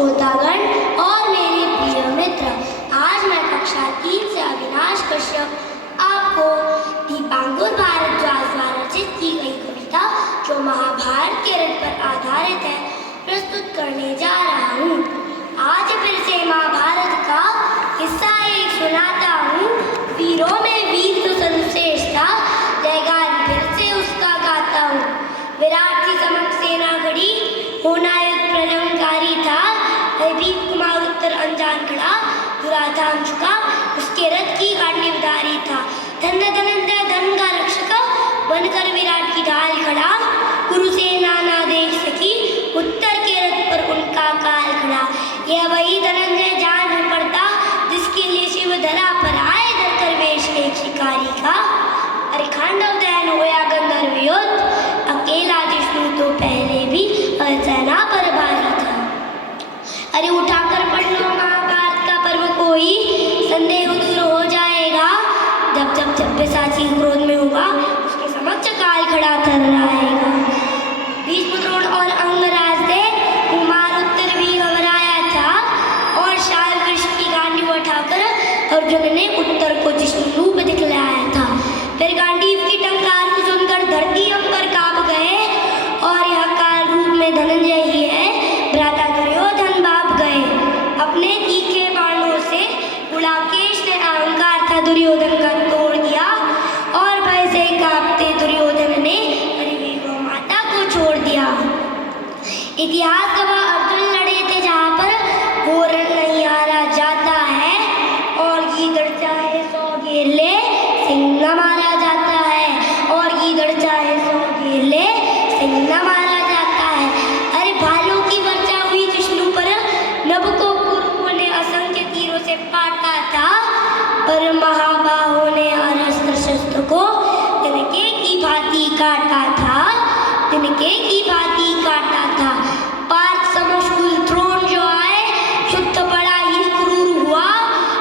श्रोतागण और मेरे प्रिय मित्र, आज मैं कक्षा 3 से अविनाश कश्यप आपको दीपांकुर भारद्वाज द्वारा रचित की गई कविता जो महाभारत के रथ पर आधारित है प्रस्तुत करने जा रहा हूँ। आज फिर से महाभारत का किस्सा एक सुनाता हूँ। वीरों में वीर तो सर्वश्रेष्ठ था, जयगान फिर से उसका गाता हूँ। विराट की समक्ष सेना खड़ी, होना एक प्रलंकारी था। भयभीत कुमार उत्तर अनजान खड़ा, दुराधाम झुका, उसके रथ की काटनेदारी था। धन्य धनंजय धन का रक्षक, बनकर विराट की ढाल खड़ा। कुरुसेना ना देख सकी, उत्तर के रथ पर उनका काल खड़ा। यह वही धनंजय जान न पड़ता, जिसके लिए शिव धरा पर आए धरकर वेश एक शिकारी का। अरे खांडव दहन होया गंधर्व युद्ध, अकेला जिष्णु तो पहले भी सेना पर भारी था। अरे उठाकर पढ़ लो महाभारत का पर्व, कोई संदेह दूर हो जाएगा। जब जब जब पिशाची क्रोध में होगा, उसके समक्ष काल खड़ा थर्राएगा। भीष्म द्रोण और अंगराज थे, कुमार उत्तर भी घबराया था। और शाल कृष्ण की गांडीव उठाकर अर्जुन ने उत्तर को जिष्णु रूप दिखलाया था। फिर गांडीव की टंकार को सुनकर धरती अंबर कांप गए, और यह काल रूप में धनंजय ही है। भ्राता दुर्योधन बाप गए, अपने तीखे बाणों से गुड़ाकेश ने अहंकार था दुर्योधन का तोड़ दिया। और भय से कांपते दुर्योधन ने हरिवी माता को छोड़ दिया। इतिहास गवाह अर्जुन लड़े थे जहाँ पर वो रण नहीं हारा जाता है, और गीदड़ चाहे 100 घेर ले सिंह न मारा जाता है। और गीदड़ चाहे 100 घेर ले सिंह न मारा जाता है। अरे भालों की वर्षा हुई जिष्णु पर, नभ को कुरुओं ने असंख्य तीरों से काटा था। पर महाबाहों ने अरस्त्र शस्त्र को तिनके की भांति काटा था, तिनके की भांति काटा था। पार्थ समशूल द्रोण जो आए, शुद्ध बड़ा ही क्रूर हुआ।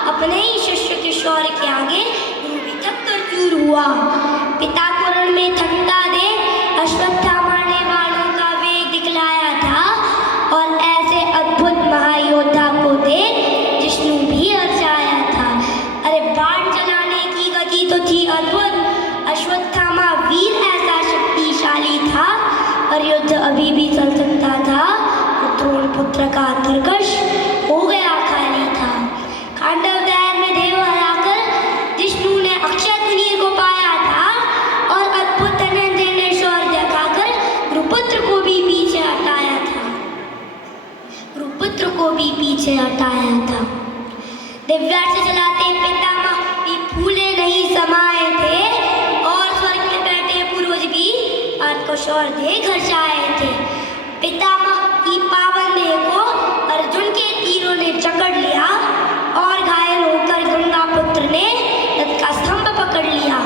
अपने ही शिष्य के शौर्य के आगे गुरु भी थक कर चूर हुआ। पिता को रण में थकता दे अश्वत्थामा ने बाणों का वेग दिखलाया था। और ऐसे अद्भुत महायोद्धा को देख जिष्णु भी हर्षाया था। अरे बाण चलाने की गति तो थी अद्भुत, अश्वत्थामा वीर ऐसा शक्तिशाली था। और युद्ध अभी भी चल सकता था, द्रोण पुत्र का तरकश हो गया खाली था। खांडव दहन में देव हराकर जिष्णु ने अक्षय तुनीर को पाया था। और अद्भुत धनंजय ने शौर्य दिखाकर गुरुपुत्र को भी पीछे हटाया था, गुरुपुत्र को भी पीछे हटाया था। दिव्यास्त्र चलाते पितामह भी फूले नहीं समाये थे, और स्वर्ग में बैठे पूर्वज भी पार्थ को शौर्य देख हर्षाए थे। पितामह की पावन देह को अर्जुन के तीरों ने जकड़ लिया, और घायल होकर गंगा पुत्र ने रथ का स्तंभ पकड़ लिया।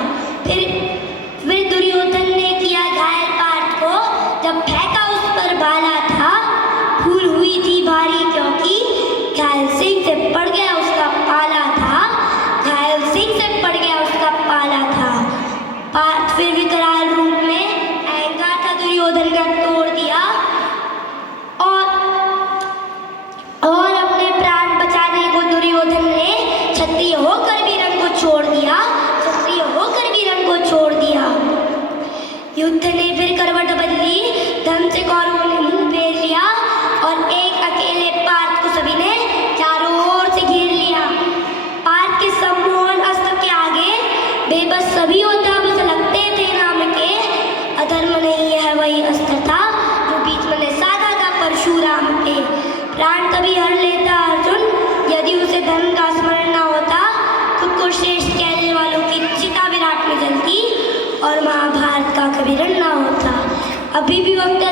फिर दुर्योधन ने किया घायल पार्थ को, जब फेंका उस पर भाला था। फूल हुई थी भारी क्योंकि घायल सिंह से पड़ गया उसका पाला था, घायल सिंह से पड़ गया उसका पाला था। पार्थ फिर विकराल रूप में अहंकार था दुर्योधन का तोड़ दिया, और अपने प्राण बचाने को दुर्योधन ने क्षत्रिय होकर भी रंग को छोड़ दिया, क्षत्रिय होकर भी रंग को छोड़ दिया। युद्ध ने फिर करवट बदली, धन से कौरवों ने मुंह फेर लिया। और एक अकेले पार्थ को सभी ने चारों ओर से घेर लिया। पार्थ के सम्मोहन अस्त्र के आगे बेबस सभी योद्धा बस लगते थे नाम के। अधर्म नहीं यह वही अस्त्र था जो भीष्म ने साधा था परशुराम पे। प्राण कभी हर लेता अर्जुन, यदि उसे धन का स्मरण न होता। खुद को श्रेष्ठ कहने वालों की चिता विराट में जलती, और महाभारत का कभी रण न होता। अभी भी वक्त है